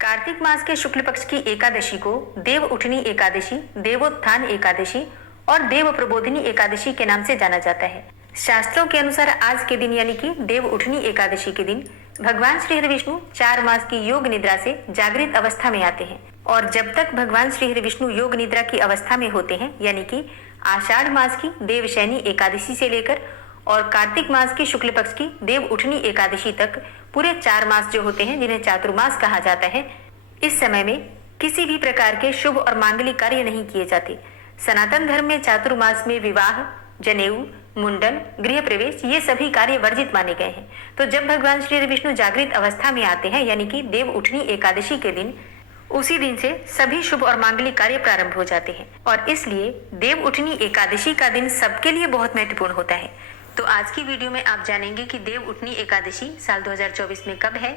कार्तिक मास के शुक्ल पक्ष की एकादशी को देव उठनी एकादशी, देवोत्थान एकादशी और देव प्रबोधिनी एकादशी के नाम से जाना जाता है। शास्त्रों के अनुसार आज के दिन यानी कि देव उठनी एकादशी के दिन भगवान श्री हरि विष्णु 4 मास की योग निद्रा से जागृत अवस्था में आते हैं और जब तक भगवान श्री हरि विष्णु योग निद्रा की अवस्था में होते हैं यानी कि आषाढ़ मास की देवशयनी एकादशी से लेकर और कार्तिक मास की शुक्ल पक्ष की देव उठनी एकादशी तक पूरे 4 मास जो होते हैं जिन्हें चातुर्मास कहा जाता है, इस समय में किसी भी प्रकार के शुभ और मांगलिक कार्य नहीं किए जाते। सनातन धर्म में चातुर्मास में विवाह, जनेऊ, मुंडन, गृह प्रवेश ये सभी कार्य वर्जित माने गए हैं। तो जब भगवान श्री विष्णु जागृत अवस्था में आते हैं यानी कि देव उठनी एकादशी के दिन, उसी दिन से सभी शुभ और मांगलिक कार्य प्रारंभ हो जाते हैं और इसलिए देव उठनी एकादशी का दिन सबके लिए बहुत महत्वपूर्ण होता है। तो आज की वीडियो में आप जानेंगे कि देव उठनी एकादशी साल 2024 में कब है,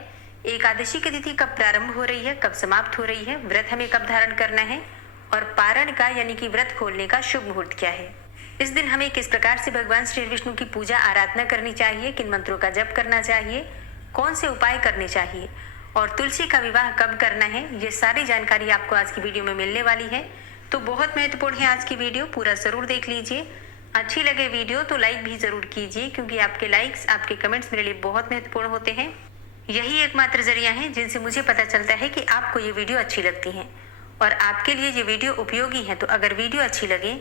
एकादशी की तिथि कब प्रारंभ हो रही है, कब समाप्त हो रही है, व्रत हमें कब धारण करना है और पारण का यानी कि व्रत खोलने का शुभ मुहूर्त क्या है। इस दिन हमें किस प्रकार से भगवान श्री विष्णु की पूजा आराधना करनी चाहिए, किन मंत्रों का जप करना चाहिए, कौन से उपाय करने चाहिए और तुलसी का विवाह कब करना है, ये सारी जानकारी आपको आज की वीडियो में मिलने वाली है। तो बहुत महत्वपूर्ण है आज की वीडियो, पूरा जरूर देख लीजिए। अच्छी लगे वीडियो तो लाइक भी जरूर कीजिए क्योंकि आपके लाइक्स, आपके कमेंट्स मेरे लिए बहुत महत्वपूर्ण होते हैं। यही एकमात्र जरिया है जिनसे मुझे पता चलता है कि आपको ये वीडियो अच्छी लगती है और आपके लिए ये वीडियो उपयोगी है। तो अगर वीडियो अच्छी लगे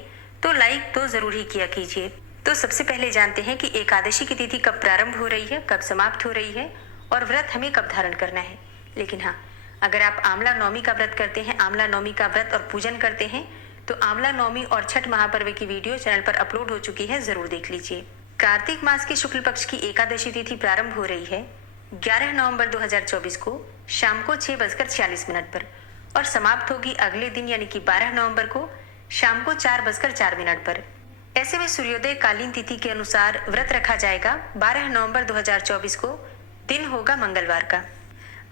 तो लाइक तो जरूर ही किया कीजिए। तो सबसे पहले जानते हैं कि एकादशी की तिथि कब प्रारंभ हो रही है, कब समाप्त हो रही है और व्रत हमें कब धारण करना है। लेकिन हाँ, अगर आप आंवला नवमी का व्रत करते हैं, आंवला नवमी का व्रत और पूजन करते हैं तो आंवला नवमी और छठ महापर्व की वीडियो चैनल पर अपलोड हो चुकी है, जरूर देख लीजिए। कार्तिक मास के शुक्ल पक्ष की एकादशी तिथि प्रारंभ हो रही है 11 नवंबर 2024 को शाम को 6:46 पर और समाप्त होगी अगले दिन यानी कि 12 नवंबर को शाम को 4:04 पर। ऐसे में सूर्योदय कालीन तिथि के अनुसार व्रत रखा जाएगा 12 नवंबर 2024 को, दिन होगा मंगलवार का।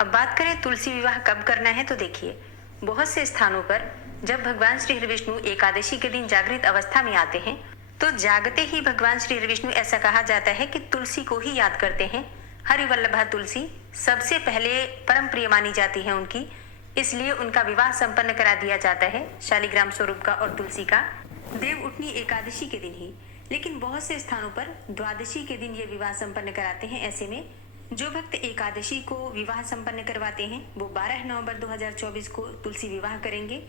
अब बात करें तुलसी विवाह कब करना है तो देखिए, बहुत से स्थानों पर जब भगवान श्री विष्णु एकादशी के दिन जागृत अवस्था में आते हैं तो जागते ही भगवान श्री विष्णु ऐसा कहा जाता है कि तुलसी को ही याद करते हैं। हरिवल्लभा तुलसी सबसे पहले परम प्रिय मानी जाती है उनकी, इसलिए उनका विवाह संपन्न करा दिया जाता है शालिग्राम स्वरूप का और तुलसी का देव उठनी एकादशी के दिन ही। लेकिन बहुत से स्थानों पर द्वादशी के दिन ये विवाह संपन्न कराते हैं। ऐसे में जो भक्त एकादशी को विवाह संपन्न करवाते हैं वो 12 नवंबर 2024 को तुलसी विवाह करेंगे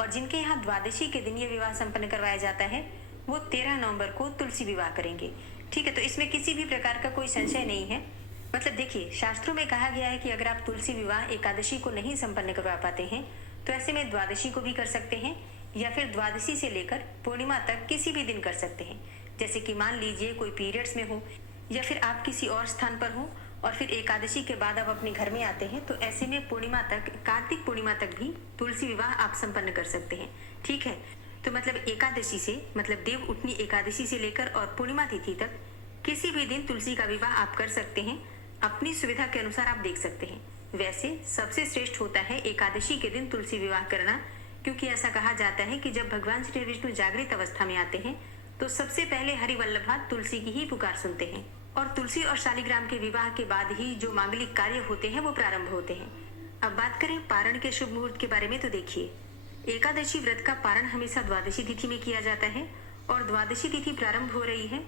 और जिनके यहाँ द्वादशी के दिन ये विवाह संपन्न करवाया जाता है वो 13 नवंबर को तुलसी विवाह करेंगे। ठीक है, तो इसमें किसी भी प्रकार का कोई संशय नहीं है। मतलब देखिए, शास्त्रों में कहा गया है कि अगर आप तुलसी विवाह एकादशी को नहीं संपन्न करवा पाते हैं तो ऐसे में द्वादशी को भी कर सकते हैं या फिर द्वादशी से लेकर पूर्णिमा तक किसी भी दिन कर सकते हैं। जैसे कि मान लीजिए कोई पीरियड्स में हो या फिर आप किसी और स्थान पर हो और फिर एकादशी के बाद आप अपने घर में आते हैं तो ऐसे में पूर्णिमा तक, कार्तिक पूर्णिमा तक भी तुलसी विवाह आप संपन्न कर सकते हैं। ठीक है, तो मतलब एकादशी से, मतलब देव उठनी एकादशी से लेकर और पूर्णिमा तिथि तक किसी भी दिन तुलसी का विवाह आप कर सकते हैं। अपनी सुविधा के अनुसार आप देख सकते हैं। वैसे सबसे श्रेष्ठ होता है एकादशी के दिन तुलसी विवाह करना, क्योंकि ऐसा कहा जाता है कि जब भगवान श्री विष्णु जागृत अवस्था में आते हैं तो सबसे पहले हरिवल्लभा तुलसी की ही पुकार सुनते हैं और तुलसी और शालिग्राम के विवाह के बाद ही जो मांगलिक कार्य होते हैं वो प्रारंभ होते हैं। अब बात करें पारण के शुभ मुहूर्त के बारे में तो देखिए, एकादशी व्रत का पारण हमेशा द्वादशी तिथि में किया जाता है और द्वादशी तिथि प्रारंभ हो रही है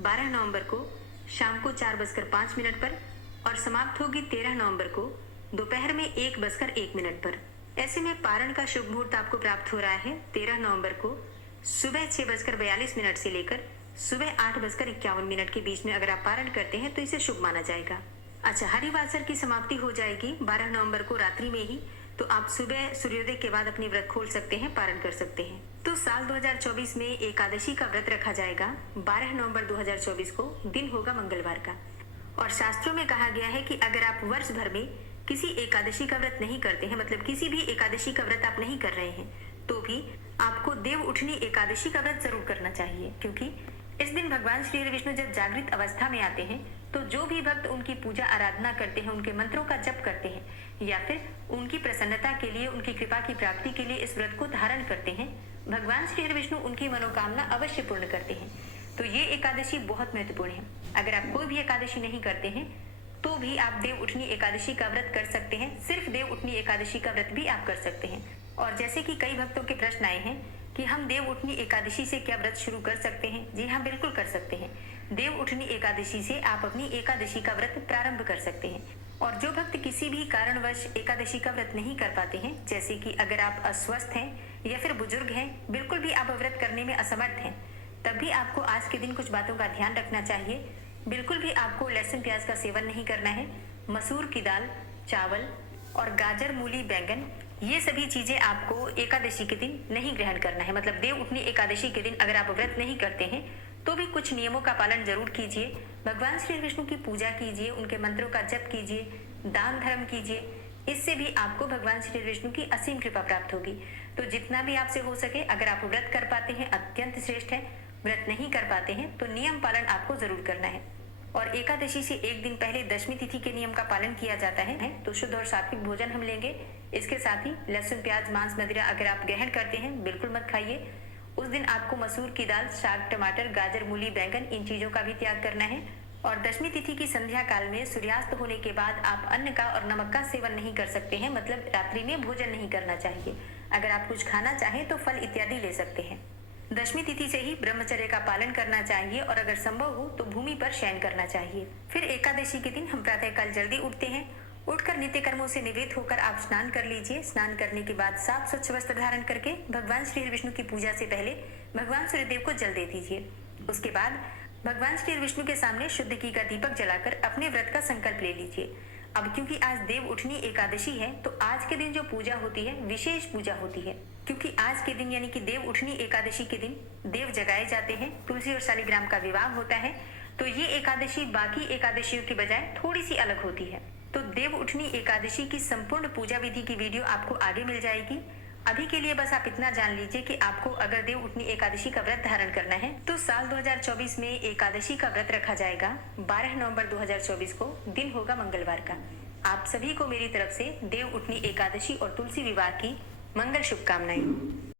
12 नवंबर को शाम को 4:05 पर और समाप्त होगी 13 नवंबर को दोपहर में 1:01 पर। ऐसे में पारण का शुभ मुहूर्त आपको प्राप्त हो रहा है 13 नवंबर को सुबह 6:42 से लेकर सुबह 8:51 के बीच में। अगर आप पारण करते हैं तो इसे शुभ माना जाएगा। अच्छा, हरिवासर की समाप्ति हो जाएगी 12 नवंबर को रात्रि में ही, तो आप सुबह सूर्योदय के बाद अपनी व्रत खोल सकते हैं, पारण कर सकते हैं। तो साल 2024 में एकादशी का व्रत रखा जाएगा 12 नवंबर 2024 को, दिन होगा मंगलवार का। और शास्त्रों में कहा गया है कि अगर आप वर्ष भर में किसी एकादशी का व्रत नहीं करते हैं, मतलब किसी भी एकादशी का व्रत आप नहीं कर रहे हैं, तो भी आपको देव उठनी एकादशी का व्रत जरूर करना चाहिए, क्योंकि इस दिन भगवान श्री विष्णु जब जागृत अवस्था में आते हैं तो जो भी भक्त उनकी पूजा आराधना करते हैं, उनके मंत्रों का जप करते हैं या फिर उनकी प्रसन्नता के लिए, उनकी कृपा की प्राप्ति के लिए इस व्रत को धारण करते हैं, भगवान श्री विष्णु उनकी मनोकामना अवश्य पूर्ण करते हैं। तो ये एकादशी बहुत महत्वपूर्ण है। अगर आप कोई भी एकादशी नहीं करते हैं तो भी आप देव उठनी एकादशी का व्रत कर सकते हैं। सिर्फ देव उठनी एकादशी का व्रत भी आप कर सकते हैं। और जैसे कि कई भक्तों के प्रश्न आए हैं कि हम देव उठनी एकादशी से क्या व्रत शुरू कर सकते हैं? जी हाँ, बिल्कुल कर सकते हैं। देव उठनी एकादशी से आप अपनी एकादशी का व्रत प्रारंभ कर सकते हैं। और जो भक्त किसी भी कारणवश एकादशी का व्रत नहीं कर पाते हैं, जैसे कि अगर आप अस्वस्थ हैं या फिर बुजुर्ग हैं, बिल्कुल भी आप व्रत करने में असमर्थ हैं, तब भी आपको आज के दिन कुछ बातों का ध्यान रखना चाहिए। बिल्कुल भी आपको लहसुन प्याज का सेवन नहीं करना है। मसूर की दाल, चावल और गाजर, मूली, बैंगन, ये सभी चीजें आपको एकादशी के दिन नहीं ग्रहण करना है। मतलब देव उठनी एकादशी के दिन अगर आप व्रत नहीं करते हैं तो भी कुछ नियमों का पालन जरूर कीजिए। भगवान श्री विष्णु की पूजा कीजिए, उनके मंत्रों का जप कीजिए, दान धर्म कीजिए। इससे भी आपको भगवान श्री विष्णु की असीम कृपा प्राप्त होगी। तो जितना भी आपसे हो सके, अगर आप व्रत कर पाते हैं अत्यंत श्रेष्ठ है, व्रत नहीं कर पाते हैं तो नियम पालन आपको जरूर करना है। और एकादशी से एक दिन पहले दशमी तिथि के नियम का पालन किया जाता है, तो शुद्ध और सात्विक भोजन हम लेंगे। इसके साथ ही लहसुन, प्याज, मांस, मदिरा अगर आप ग्रहण करते हैं बिल्कुल मत खाइए। उस दिन आपको मसूर की दाल, साग, टमाटर, गाजर, मूली, बैंगन, इन चीजों का भी त्याग करना है। और दशमी तिथि की संध्या काल में सूर्यास्त होने के बाद आप अन्न का और नमक का सेवन नहीं कर सकते हैं। मतलब रात्रि में भोजन नहीं करना चाहिए। अगर आप कुछ खाना चाहें तो फल इत्यादि ले सकते हैं। दशमी तिथि से ही ब्रह्मचर्य का पालन करना चाहिए और अगर संभव हो तो भूमि पर शयन करना चाहिए। फिर एकादशी के दिन हम प्रातःकाल जल्दी उठते हैं। उठकर नित्य कर्मों से निवृत्त होकर आप स्नान कर लीजिए। स्नान करने के बाद साफ स्वच्छ वस्त्र धारण करके भगवान श्री विष्णु की पूजा से पहले भगवान सूर्यदेव को जल दे दीजिए। उसके बाद भगवान श्री विष्णु के सामने शुद्ध घी का दीपक जलाकर अपने व्रत का संकल्प ले लीजिए। अब क्योंकि आज देव उठनी एकादशी है तो आज के दिन जो पूजा होती है विशेष पूजा होती है। क्योंकि आज के दिन यानी कि देव उठनी एकादशी के दिन देव जगाए जाते हैं, तुलसी और शालिग्राम का विवाह होता है। तो ये एकादशी बाकी एकादशियों की बजाय थोड़ी सी अलग होती है। तो देव उठनी एकादशी की संपूर्ण पूजा विधि की वीडियो आपको आगे मिल जाएगी। अभी के लिए बस आप इतना जान लीजिए कि आपको अगर देव उठनी एकादशी का व्रत धारण करना है तो साल 2024 में एकादशी का व्रत रखा जाएगा 12 नवंबर 2024 को। दिन होगा मंगलवार का। आप सभी को मेरी तरफ से देव उठनी एकादशी और तुलसी विवाह की मंगल शुभकामनाएं।